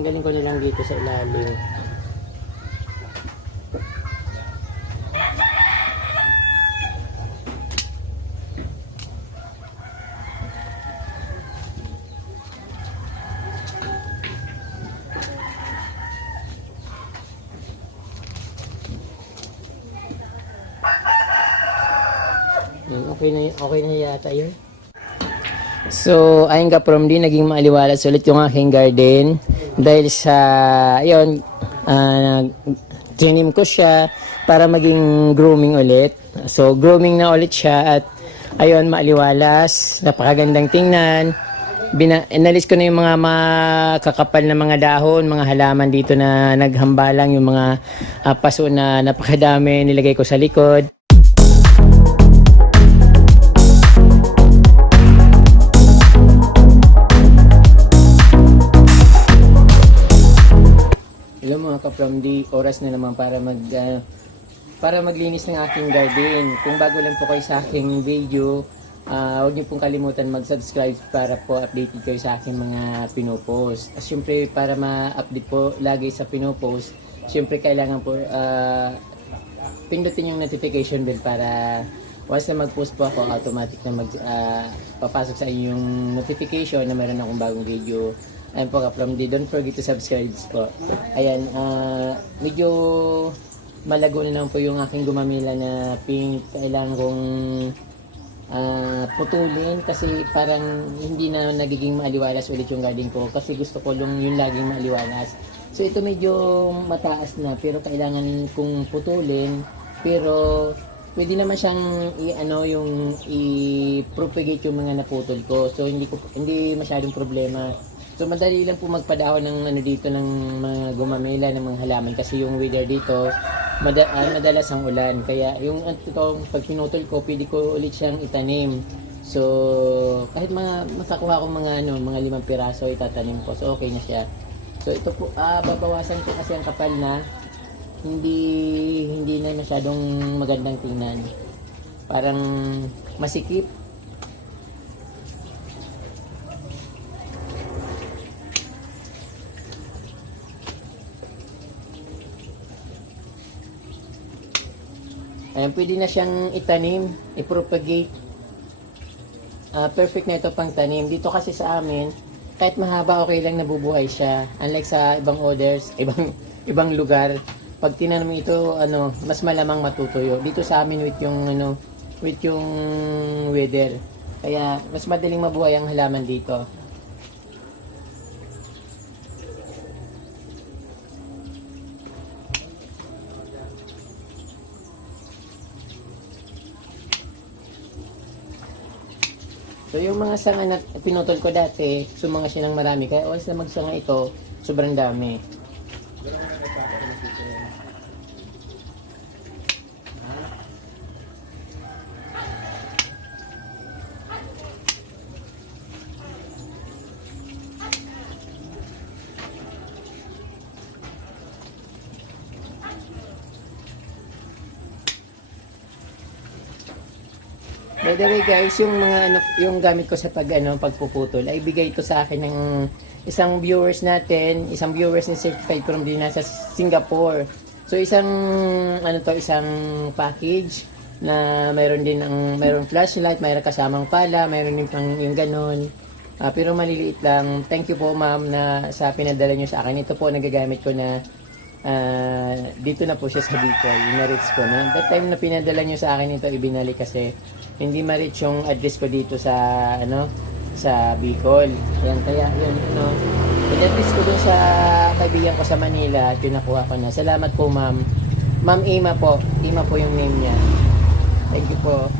tanggalin ko na lang dito sa ilalim. Okay na yata yun. So, ayun ka from din, naging maaliwalas ulit yung aking garden. Dahil sa, ayun, tinim ko siya para maging grooming ulit. So, grooming na ulit siya at ayun, maaliwalas. Napakagandang tingnan. Inalis ko na yung mga makakapal na mga dahon, mga halaman dito na naghambalang, yung mga paso na napakadami nilagay ko sa likod. Hello mga ka-from D, oras na naman para maglinis ng aking garden. Kung bago lang po kayo sa aking video, huwag niyo pong kalimutan mag-subscribe para po updated kayo sa aking mga pinopost. At syempre para ma-update po lagi sa pinopost, syempre kailangan po pindutin yung notification bell para once na mag-post po ako, automatic na papasok sa inyong notification na meron akong bagong video. Ayan po ka-from D, don't forget to subscribe po. Ayan, medyo malago na naman po yung aking gumamila na pink. Kailangan kong putulin kasi parang hindi na nagiging maaliwalas ulit yung garden ko kasi gusto ko yung laging maaliwalas. So ito medyo mataas na pero kailangan kong putulin, pero pwede naman siyang i-propagate yung mga naputol ko. So hindi masyadong problema. So madali lang po magpadahon ng dito ng mga gumamela ng mga halaman kasi yung weather dito madalas ang ulan. Kaya yung pag pinutol ko, pwede ko ulit siyang itanim. So kahit makakuha ko mga 5 piraso itatanim ko. So okay na siya. So ito po babawasan ko kasi ang kapal na hindi na masyadong magandang tingnan. Parang masikip. Ayan, pwede na siyang itanim, i-propagate. Perfect na ito pang tanim. Dito kasi sa amin, kahit mahaba okay lang nabubuhay siya. Unlike sa ibang others, ibang lugar, pag tinanim ito, mas malamang matutuyo. Dito sa amin with yung weather. Kaya mas madaling mabuhay ang halaman dito. So yung mga sanga na pinutol ko dati, sumanga siya ng marami. Kaya once na magsanga ito, sobrang dami. By the way guys, yung gamit ko sa pagpuputol ay bigay ito sa akin ng isang viewers ni certified from din nasa Singapore. So isang package na mayroon flashlight, mayroon kasamang pala, mayroon din pang yung ganon. Pero maliliit lang. Thank you po ma'am na sa pinadala niyo sa akin. Ito po nagagamit ko na dito na po siya sa Bicol. Na-reach ko na. That time na pinadala niyo sa akin ito, ibinalik kasi hindi ma-reach yung address ko dito sa sa Bicol. Yan, kaya yun, in-address ko dun sa kaibigan ko sa Manila at yun nakuha ko na. Salamat po ma'am. Ma'am Ima po. Ima po yung name niya. Thank you po.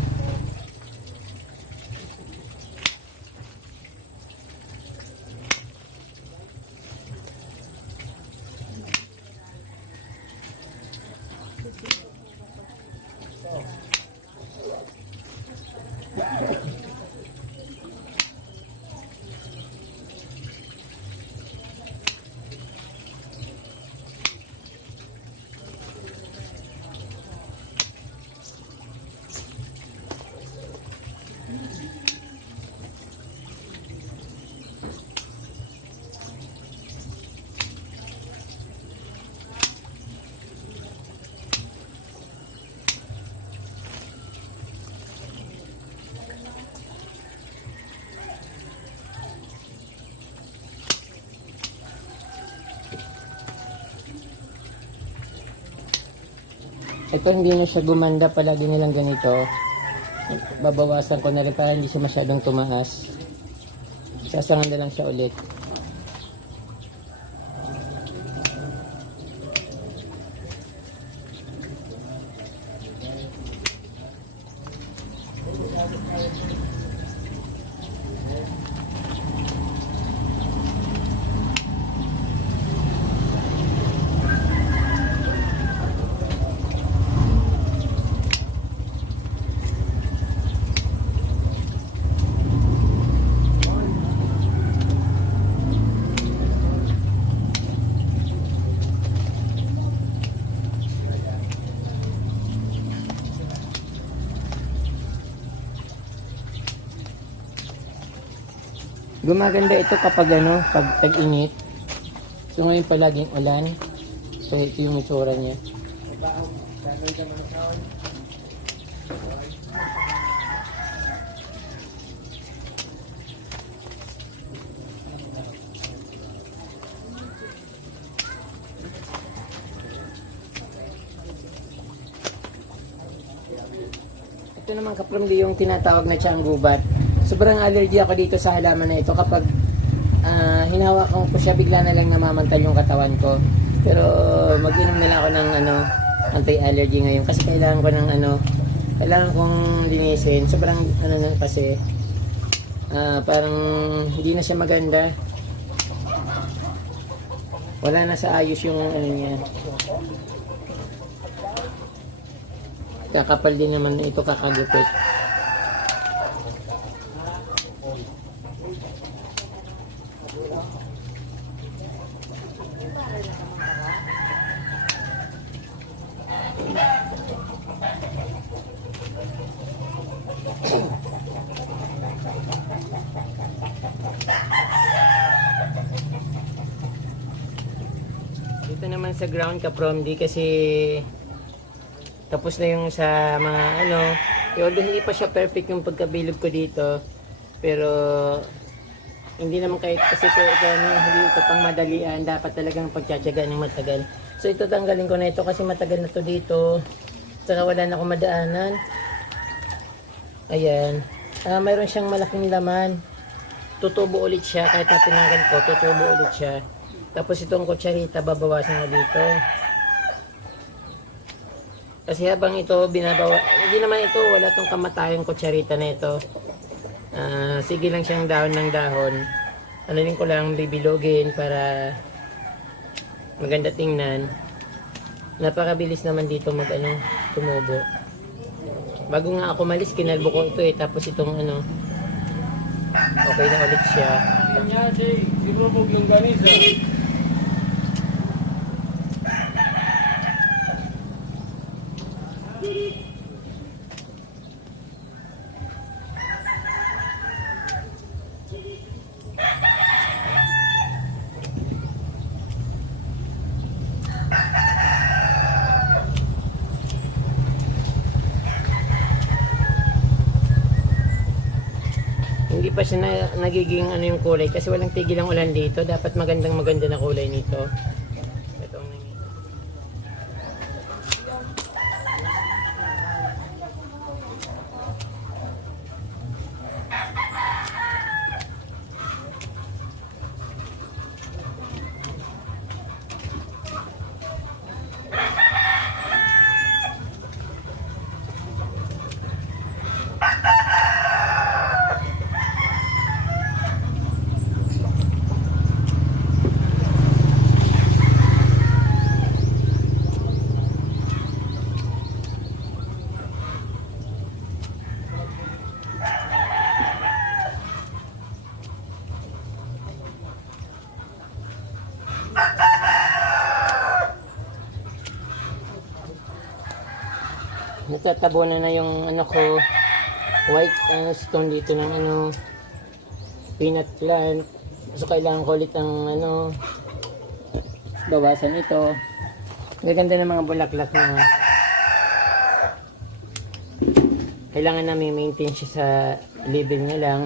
Ito hindi na siya gumanda, palagi nilang ganito. Babawasan ko na rin para hindi siya masyadong tumaas. Sasangan na lang siya ulit. Gumaganda ito kapag ano, pag tag-init. So ngayon palaging ulan. So ito yung itsura niya. Ito naman kapramdi yung tinatawag na tiyang gubat. Sobrang allergy ako dito sa halaman na ito kapag hinawakan ko siya, bigla na lang namamantal yung katawan ko. Pero mag-inom na lang ako ng anti-allergy ngayon kasi kailangan ko ng kailangan kong linisin. Sobrang na kasi parang hindi na siya maganda. Wala na sa ayos yung niya. Kakapal din naman ito, kakagupit. Dito naman sa ground Kapromdi kasi tapos na yung sa mga although hindi pa siya perfect yung pagkabilog ko dito, pero hindi naman kahit kasi hindi ito pang madalian, dapat talagang pagtsatsagaan ng matagal. So ito tanggalin ko na ito kasi matagal na to dito, saka wala na akong madaanan. Ayan, mayroon siyang malaking laman, tutubo ulit siya kahit na tinanggal ko, tutubo ulit siya. Tapos itong kutsarita babawasan na dito. Kasi habang ito hindi naman ito, wala tong kamatayang kutsarita na ito. Sige lang siyang dahon ng dahon. Alanin ko lang bibilogin para maganda tingnan. Napakabilis naman dito tumubo. Bago nga ako malis, kinalbo ko ito tapos itong okay na ulit siya. Hindi pa siya nagiging yung kulay kasi walang tigil ang ulan dito. Dapat maganda na kulay nito. Itong natatabunan na yung ko white stone dito ng peanut plant. So kailangan ko ulit ang bawasan ito. Gaganda ng mga bulaklak na kailangan na maintain siya sa level na lang.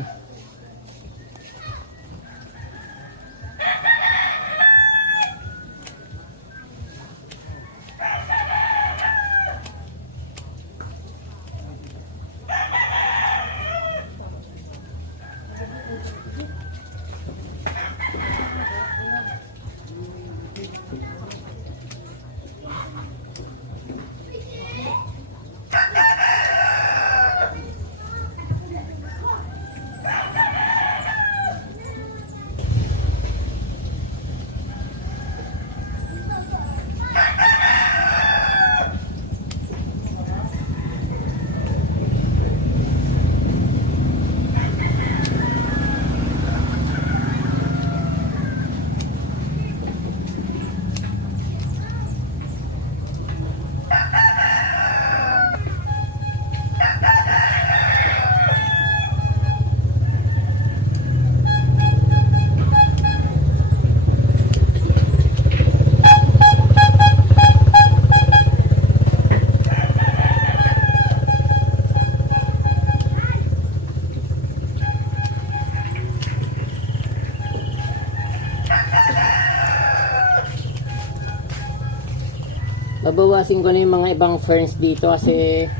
Babawasin ko na yung mga ibang ferns dito kasi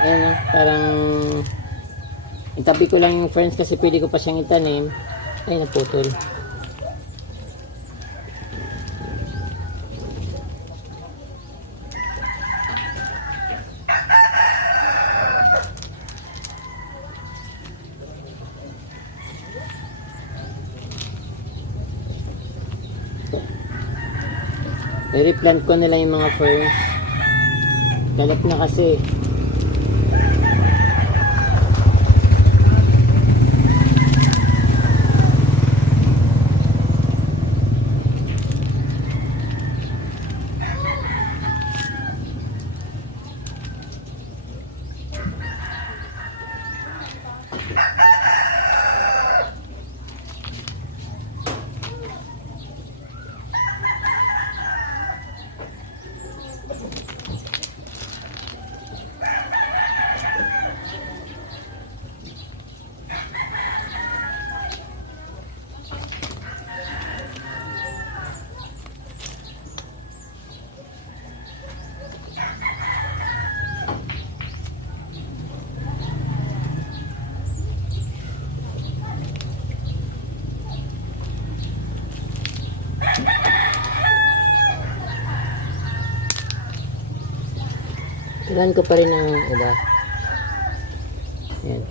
ayun na, parang itabi ko lang yung ferns kasi pwede ko pa siyang itanim. Ay, naputol. I-replant ko nila yung mga ferns. Galat na kasi. Ilan ko pa rin ang iba. Ayan.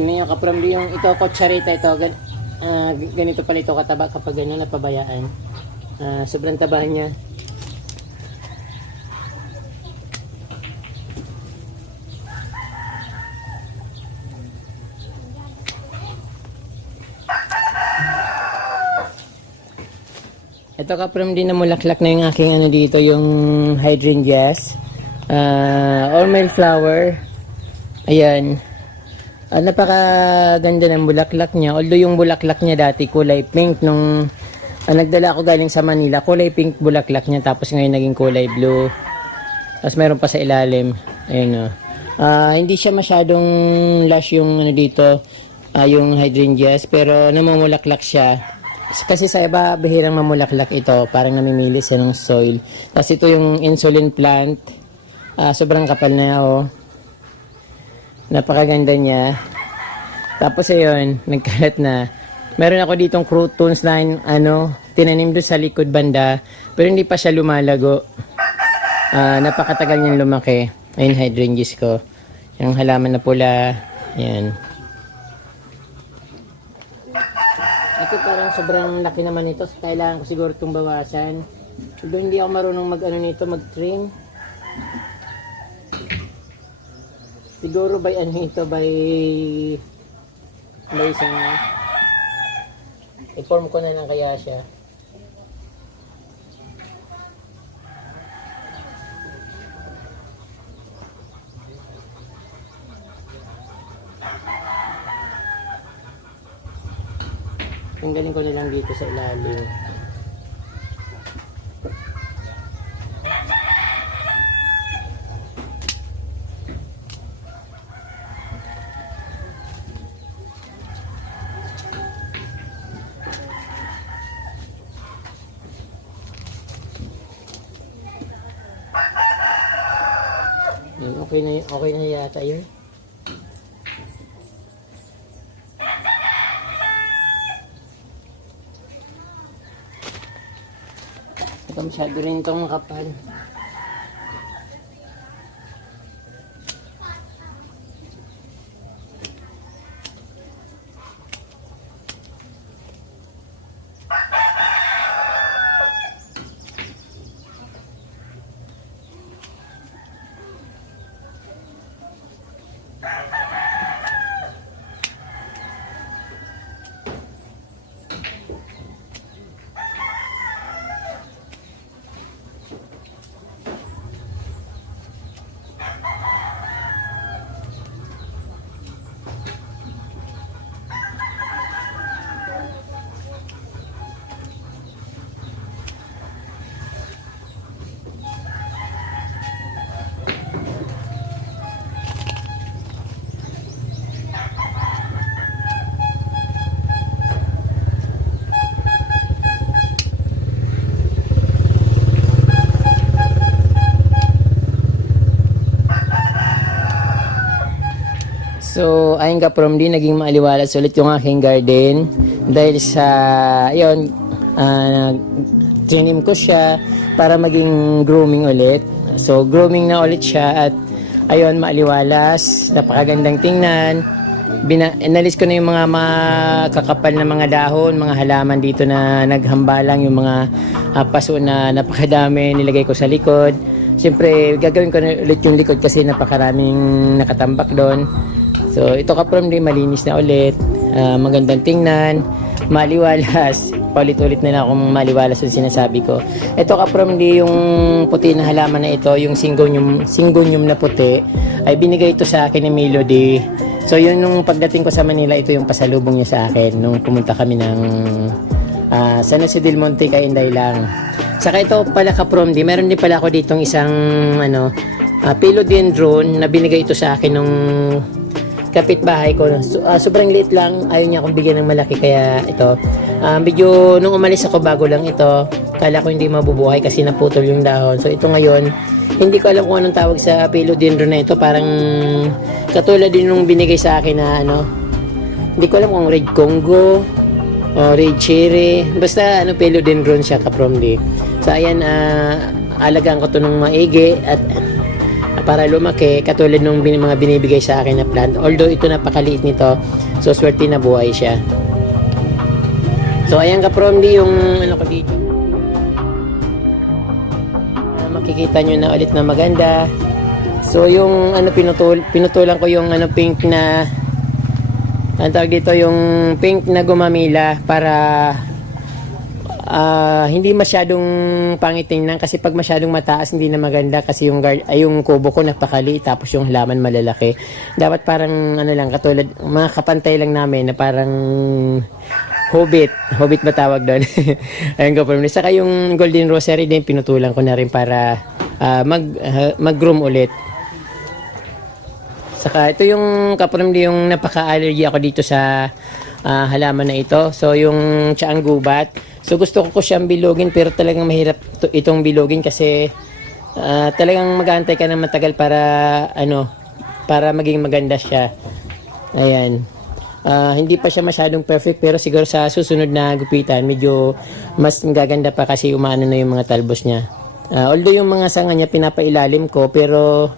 May kaprambi yung ito, kutsarita ito, ganito pala ito kataba kapag gano'n napabayaan. Sobrang taba niya. Ito kaprambi na mulaklak na yung aking ano dito, yung hydrangeas. Ormel flower. Ayan. Napakaganda ng bulaklak niya. Although yung bulaklak niya dati kulay pink nung nagdala ako galing sa Manila, kulay pink bulaklak niya tapos ngayon naging kulay blue. Tapos mayroon pa sa ilalim. Ayun oh. Hindi siya masyadong lush yung ano dito, yung hydrangeas, pero namumulaklak siya. Kasi sa iba bihirang mamulaklak ito, parang namimili siya ng soil. Tapos ito yung insulin plant. Sobrang kapal na oh. Napakaganda niya. Tapos ayun, nagkalat na. Meron ako ditong croutons na tinanim doon sa likod banda, pero hindi pa siya lumalago. Napakatagal niyang lumaki. Ayun, hydrangeas ko. Yung halaman na pula. Ayan. Ito parang sobrang laki naman ito. Kailangan ko siguro itong bawasan. Although hindi ako marunong mag-trim. Siguro by isang i-form ko na lang kaya siya. Tanggalin ko na lang dito sa ilalim. Okay na yata yun. Ito masyado rin itong kapal. So, ayun ka from di naging maaliwalas ulit yung aking garden dahil sa, ayun, trinim ko siya para maging grooming ulit. So, grooming na ulit siya at ayun, maaliwalas, napakagandang tingnan. Inalis ko na yung mga makakapal na mga dahon, mga halaman dito na naghambalang, yung mga paso na napakadami nilagay ko sa likod. Siyempre, gagawin ko na ulit yung likod kasi napakaraming nakatambak doon. So, ito ka from di malinis na ulit, magandang tingnan, maliwalas. Paulit-ulit na lang akong maliwalas yung sinasabi ko. Ito ka from di yung puti na halaman na ito, yung syngonium na puti, ay binigay ito sa akin ni Melody. So, yun nung pagdating ko sa Manila, ito yung pasalubong niya sa akin nung pumunta kami ng San Jose del Monte kay Inday lang. Saka ito pala ka from di, meron din pala ako ditong isang philodendron na binigay ito sa akin nung kapitbahay ko. So, sobrang liit lang, ayaw niya akong bigyan ng malaki kaya ito. Medyo nung umalis ako bago lang ito, kala ko hindi mabubuhay kasi naputol yung dahon. So ito ngayon, hindi ko alam kung anong tawag sa philodendron na ito, parang katulad din nung binigay sa akin na hindi ko alam kung red Congo o red cherry, basta philodendron siya ka from di. So ayan, alagaan ko to ng maigi at para lumaki katulad nung mga binibigay sa akin na plant. Although ito napakaliit nito, so swerte na buhay siya. So ayan ka from di yung ko dito. Makikita nyo na ulit na maganda. So yung pinutulan ko yung pink na ang tawag dito, yung pink na gumamila para hindi masyadong pangitingnan kasi pag masyadong mataas hindi na maganda kasi yung kubo ko napakaliit tapos yung halaman malalaki. Dapat parang lang katulad mga kapantay lang namin na parang Hobbit ba tawag doon? Ayun ko from. Saka yung golden rosary din pinutulan ko na rin para mag-groom ulit. Saka ito yung kapram yung napaka-allergy ako dito sa halaman na ito. So yung tsaang gubat. So gusto ko siyang bilugin pero talagang mahirap itong bilugin kasi talagang mag-aantay ka ng matagal para maging maganda siya. Ayan. Hindi pa siya masyadong perfect pero siguro sa susunod na gupitan medyo mas gaganda pa kasi umano na yung mga talbos niya. Although yung mga sanga niya pinapailalim ko pero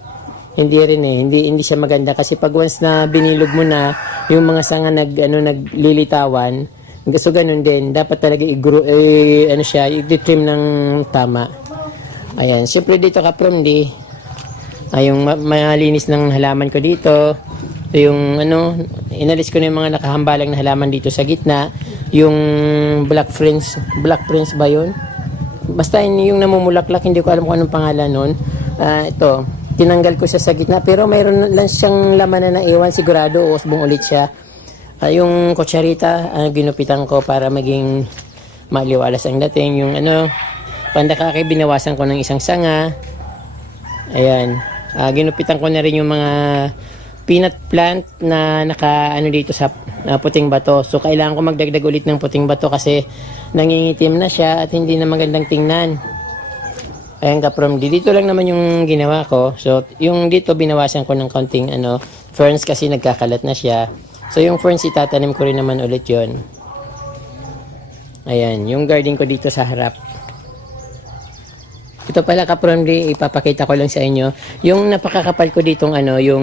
hindi rin hindi siya maganda kasi pag once na binilog mo na yung mga sanga naglilitawan, so ganun din dapat talaga i-trim ng tama. Ayan, syempre dito ka from di yung malinis ng halaman ko dito. So yung inalis ko na yung mga nakahambalang na halaman dito sa gitna. Yung Black Prince ba yun? Basta yung namumulaklak, hindi ko alam kung anong pangalan nun. Ito, tinanggal ko siya sa gitna pero mayroon lang siyang laman na naiwan, sigurado uusbong ulit siya. Yung kutsarita, ginupitan ko para maging maliwalas ang dating. Yung pandakake, binawasan ko ng isang sanga. Ayan, ginupitan ko na rin yung mga peanut plant na dito sa puting bato. So kailangan ko magdagdag ulit ng puting bato kasi nangingitim na siya at hindi na magandang tingnan. Ayan ka from dito lang naman yung ginawa ko. So yung dito binawasan ko ng konting ferns kasi nagkakalat na siya. So yung ferns itatanim ko rin naman ulit yon. Ayan, yung garden ko dito sa harap. Ito pala ka from ipapakita ko lang sa inyo. Yung napakakapal ko ditong yung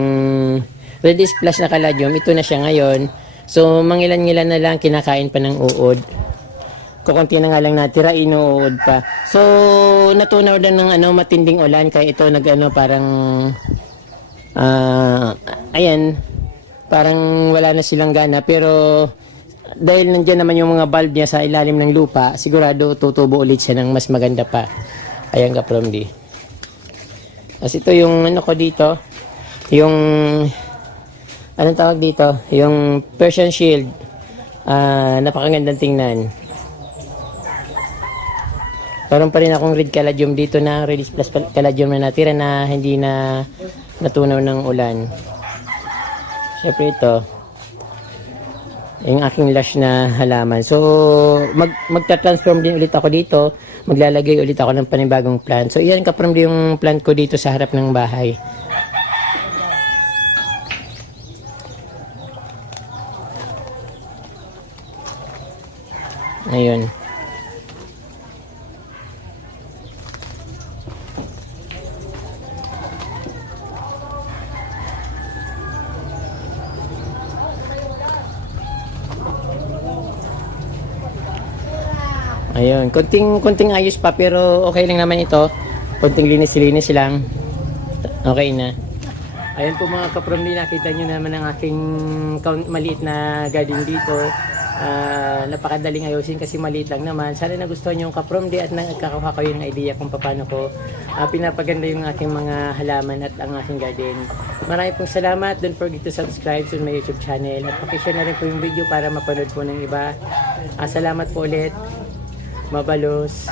Red Splash na caladium, ito na siya ngayon. So mangilan-ngilan na lang, kinakain pa ng uod. Kukunti na nga lang natira, inuud pa. So natunaw din ng matinding ulan kaya ito parang ayan, parang wala na silang gana pero dahil nandiyan naman yung mga bulb niya sa ilalim ng lupa, sigurado tutubo ulit siya ng mas maganda pa. Ayan ka from di. As ito yung ko dito, yung anong tawag dito, yung Persian shield. Napakagandang tingnan. Meron pa rin akong red caladium dito na red plus caladium na natira na hindi na natunaw ng ulan. Siyempre ito yung aking lush na halaman. So magta-transform din ulit ako dito, maglalagay ulit ako ng panibagong plant. So iyan ka from yung plant ko dito sa harap ng bahay. Ayun. Ayun, konting ayos pa pero okay lang naman ito. Konting linis-linis lang. Okay na. Ayun po mga kapromli, nakita nyo naman ang aking maliit na garden dito. Napakadaling ayusin kasi maliit lang naman. Sana nagustuhan nyo yung kapromli at nagkakakuha kayo ng idea kung paano ko pinapaganda yung aking mga halaman at ang aking garden. Maraming pong salamat. Don't forget to subscribe to my YouTube channel at pakishare na rin po yung video para mapanood po ng iba. Salamat po ulit. Mabalos.